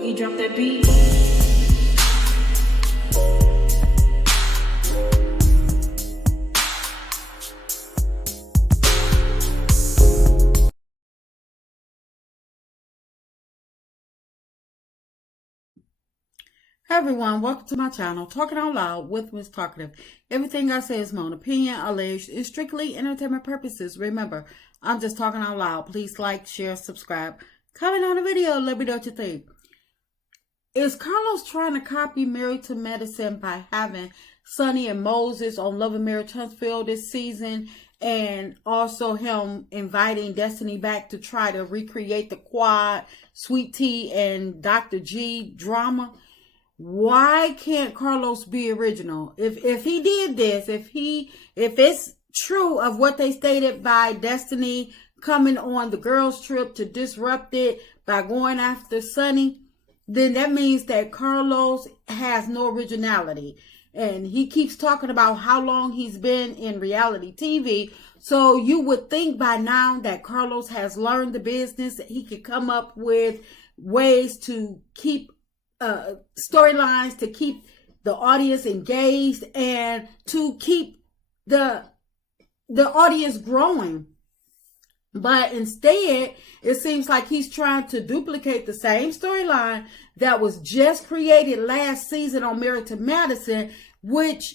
Boogie, drop that beat. Hey everyone, welcome to my channel, Talking Out Loud with Miss Talkative. Everything I say is my own opinion, alleged, is strictly entertainment purposes. Remember, I'm just talking out loud. Please like, share, subscribe, comment on the video, let me know what you think. Is Carlos trying to copy Married to Medicine by having Sonny and Moses on Love and Marriage Huntsville this season, and also him inviting Destiny back to try to recreate the Quad, Sweet Tea, and Dr. G drama? Why can't Carlos be original? If he did this, if it's true of what they stated by Destiny coming on the girls' trip to disrupt it by going after Sonny, then that means that Carlos has no originality. And he keeps talking about how long he's been in reality TV. So you would think by now that Carlos has learned the business, that he could come up with ways to keep storylines, to keep the audience engaged, and to keep the audience growing. But instead, it seems like he's trying to duplicate the same storyline that was just created last season on Married to Madison, which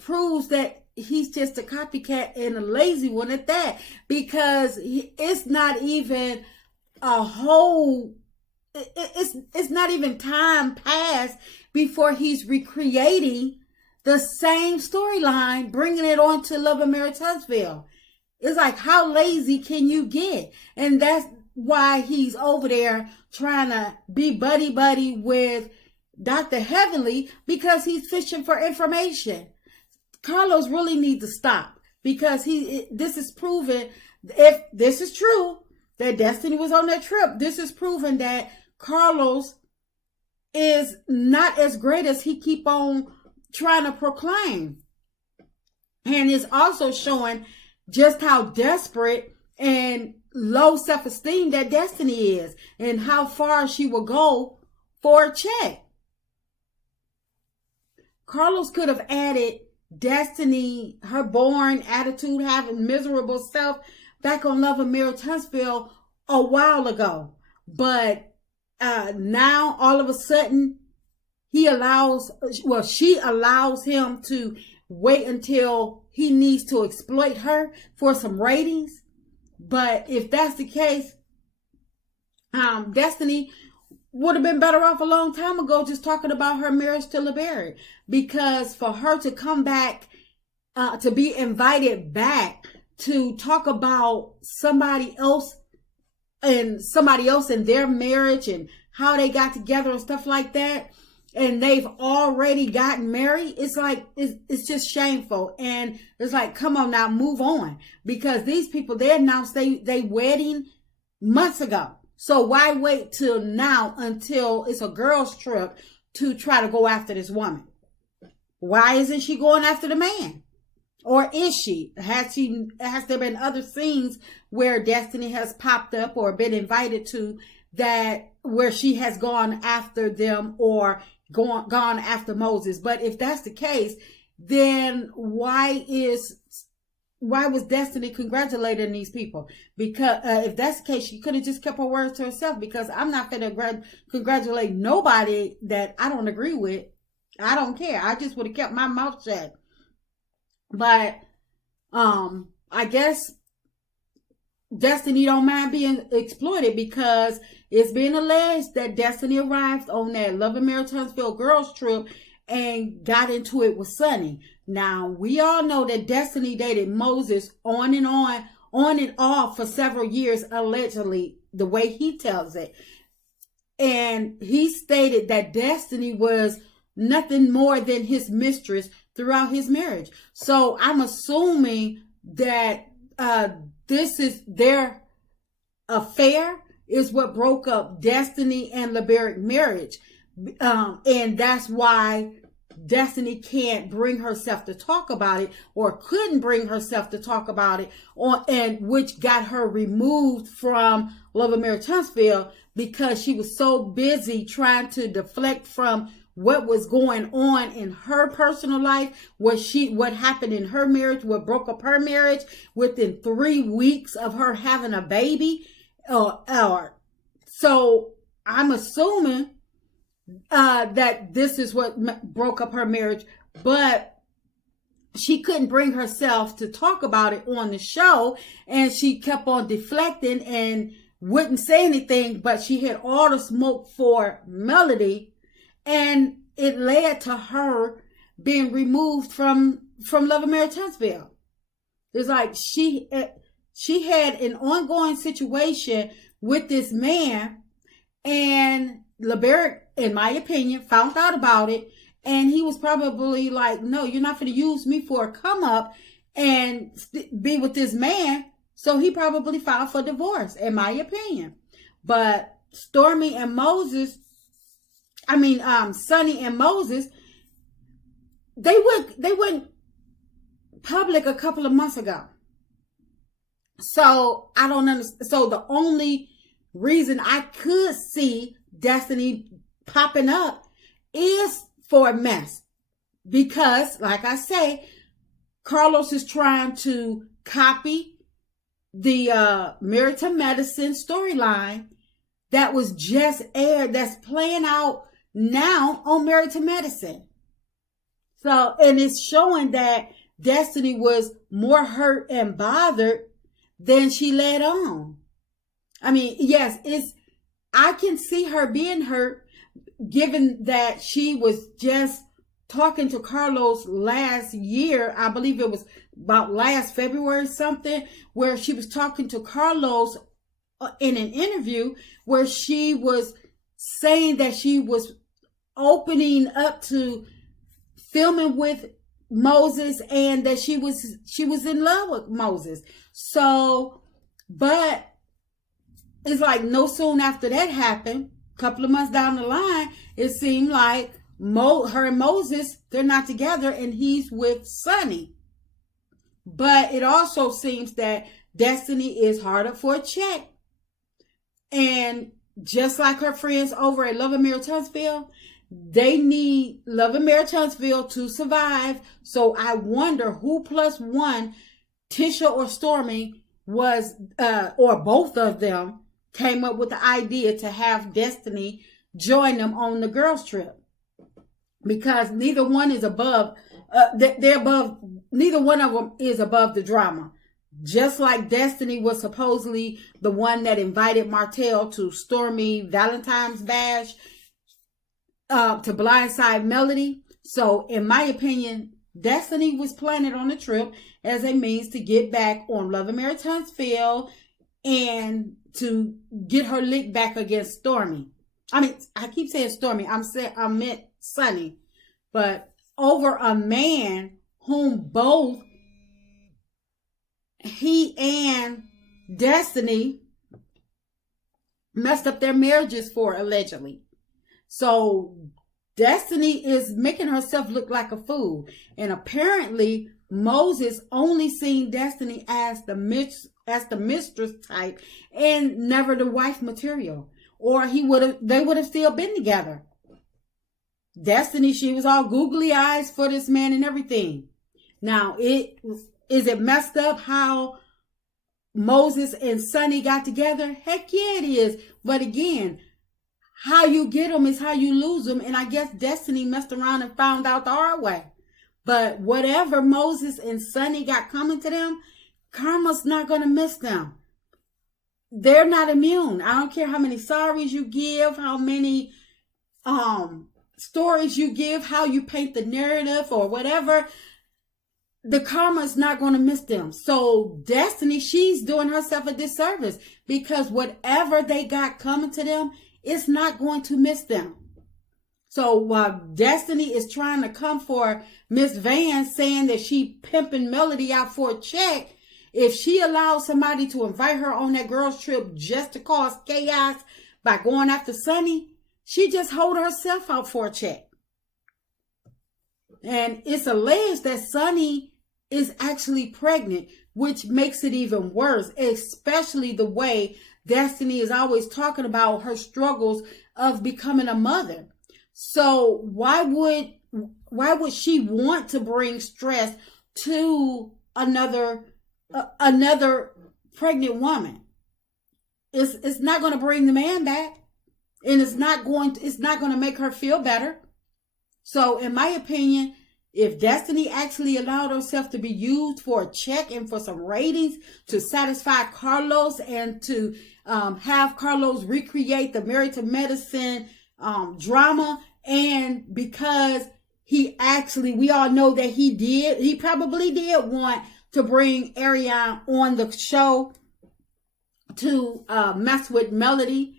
proves that he's just a copycat and a lazy one at that, because it's not even a whole it's not even time passed before he's recreating the same storyline, bringing it on to Love and Marriage Huntsville. It's like, how lazy can you get? And that's why he's over there trying to be buddy with Dr. Heavenly, because he's fishing for information. Carlos really needs to stop, because this is proven, if this is true, that Destiny was on that trip, this is proven that Carlos is not as great as he keep on trying to proclaim. And it's also showing just how desperate and low self-esteem that Destiny is, and how far she will go for a check. Carlos could have added Destiny, her boring attitude, having miserable self, back on Love and Marriage Huntsville a while ago. But now all of a sudden she allows him to wait until he needs to exploit her for some ratings. But if that's the case, Destiny would have been better off a long time ago just talking about her marriage to LeBarrett, because for her to come back, to be invited back to talk about somebody else in their marriage and how they got together and stuff like that, and they've already gotten married, it's like, it's just shameful. And it's like, come on now, move on, because these people, they announced they wedding months ago. So why wait till now, until it's a girls' trip, to try to go after this woman? Why isn't she going after the man? Or is she? Has there been other scenes where Destiny has popped up or been invited to, that where she has gone after them or gone after Moses? But if that's the case, then why was Destiny congratulating these people? Because if that's the case, she could have just kept her words to herself, because I'm not going to congratulate nobody that I don't agree with. I don't care. I just would have kept my mouth shut. But I guess Destiny don't mind being exploited, because it's being alleged that Destiny arrived on that Love and Marriage Huntsville girls trip and got into it with Sonny. Now, we all know that Destiny dated Moses on and off for several years, allegedly, the way he tells it. And he stated that Destiny was nothing more than his mistress throughout his marriage. So I'm assuming that this is their affair is what broke up Destiny and LeBarrett marriage. And that's why Destiny can't bring herself to talk about it, or couldn't bring herself to talk about it, and which got her removed from Love and Marriage Huntsville, because she was so busy trying to deflect from what was going on in her personal life, what happened in her marriage, what broke up her marriage within 3 weeks of her having a baby. So I'm assuming that this is what broke up her marriage, but she couldn't bring herself to talk about it on the show, and she kept on deflecting and wouldn't say anything, but she had all the smoke for Melody, and it led to her being removed from Love and Marriage Huntsville. It's like she had an ongoing situation with this man, and LeBaric, in my opinion, found out about it, and he was probably like, no, you're not going to use me for a come up and be with this man. So he probably filed for divorce, in my opinion. But Sonny and Moses, they went public a couple of months ago. So I don't understand. So the only reason I could see Destiny popping up is for a mess. Because, like I say, Carlos is trying to copy the Married to Medicine storyline that was just aired, that's playing out now on Married to Medicine. So, and it's showing that Destiny was more hurt and bothered than she let on. I mean, yes, I can see her being hurt, given that she was just talking to Carlos last year. I believe it was about last February something, where she was talking to Carlos in an interview where she was saying that she was opening up to filming with Moses, and that she was in love with Moses. So, but it's like no soon after that happened, a couple of months down the line, it seemed like her and Moses, they're not together, and he's with Sonny. But it also seems that Destiny is hard up for a check. And just like her friends over at Love and Marriage Huntsville, they need Love and Marriage Huntsville to survive. So I wonder who plus one, Tisha or Stormy, was, or both of them, came up with the idea to have Destiny join them on the girls' trip. Because neither one is above, neither one of them is above the drama. Just like Destiny was supposedly the one that invited Martell to Stormy Valentine's Bash, to blindside Melody. So in my opinion, Destiny was planted on the trip as a means to get back on Love and Marriage Huntsville and to get her lick back against Stormy. I mean, I keep saying Stormy. I meant Sonny. But over a man whom both he and Destiny messed up their marriages for, allegedly. So Destiny is making herself look like a fool. And apparently Moses only seen Destiny as the mistress type and never the wife material. Or they would have still been together. Destiny, she was all googly eyes for this man and everything. Now, is it messed up how Moses and Sonny got together? Heck yeah, it is. But again, how you get them is how you lose them. And I guess Destiny messed around and found out the hard way. But whatever Moses and Sonny got coming to them, karma's not going to miss them. They're not immune. I don't care how many sorries you give, how many stories you give, how you paint the narrative or whatever. The karma is not going to miss them. So Destiny, she's doing herself a disservice, because whatever they got coming to them, it's not going to miss them. So while Destiny is trying to come for Miss Van, saying that she pimping Melody out for a check, if she allows somebody to invite her on that girls trip just to cause chaos by going after Sonny, she just hold herself out for a check. And it's alleged that Sunny is actually pregnant, which makes it even worse, especially the way Destiny is always talking about her struggles of becoming a mother. So why would she want to bring stress to another pregnant woman? It's not going to bring the man back, and it's not going to make her feel better. So in my opinion, if Destiny actually allowed herself to be used for a check and for some ratings to satisfy Carlos and to have Carlos recreate the Married to Medicine drama, and because we all know that he probably did want to bring Ariane on the show to mess with Melody,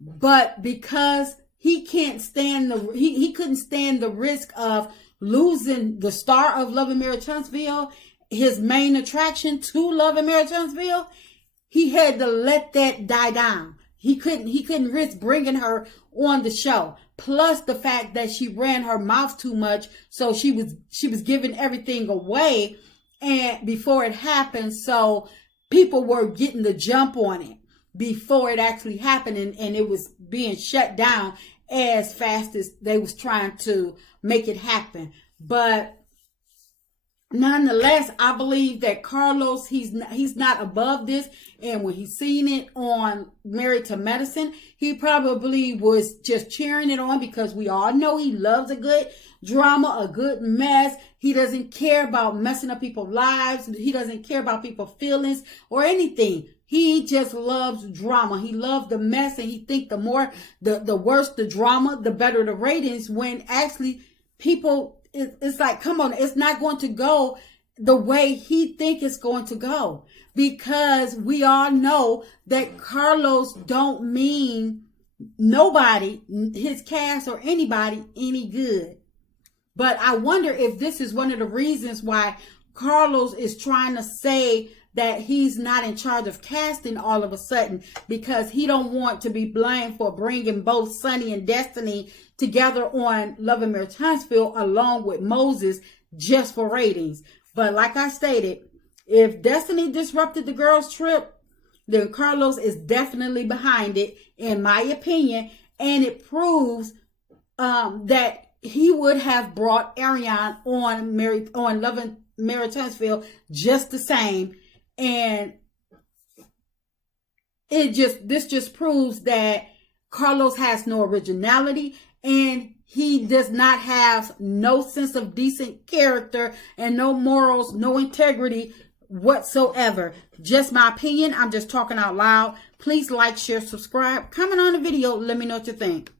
but because he couldn't stand the risk of losing the star of Love and Marriage Huntsville, his main attraction to Love and Marriage Huntsville, he had to let that die down. He couldn't risk bringing her on the show. Plus the fact that she ran her mouth too much, so she was giving everything away, and before it happened, so people were getting the jump on it before it actually happened, and it was being shut down as fast as they was trying to make it happen. But nonetheless, I believe that Carlos, he's not above this, and when he's seen it on Married to Medicine, he probably was just cheering it on, because we all know he loves a good drama, a good mess. He doesn't care about messing up people's lives. He doesn't care about people's feelings or anything. He just loves drama. He loves the mess, and he think the worse the drama, the better the ratings, when actually people, it's like, come on, it's not going to go the way he think it's going to go, because we all know that Carlos don't mean nobody, his cast or anybody, any good. But I wonder if this is one of the reasons why Carlos is trying to say that he's not in charge of casting all of a sudden, because he don't want to be blamed for bringing both Sunny and Destiny together on Love and Marriage Huntsville along with Moses just for ratings. But like I stated, if Destiny disrupted the girls' trip, then Carlos is definitely behind it, in my opinion, and it proves that he would have brought Ariane on Love and Marriage Huntsville just the same. And this just proves that Carlos has no originality, and he does not have no sense of decent character and no morals, no integrity whatsoever. Just my opinion. I'm just talking out loud. Please like, share, subscribe, comment on the video. Let me know what you think.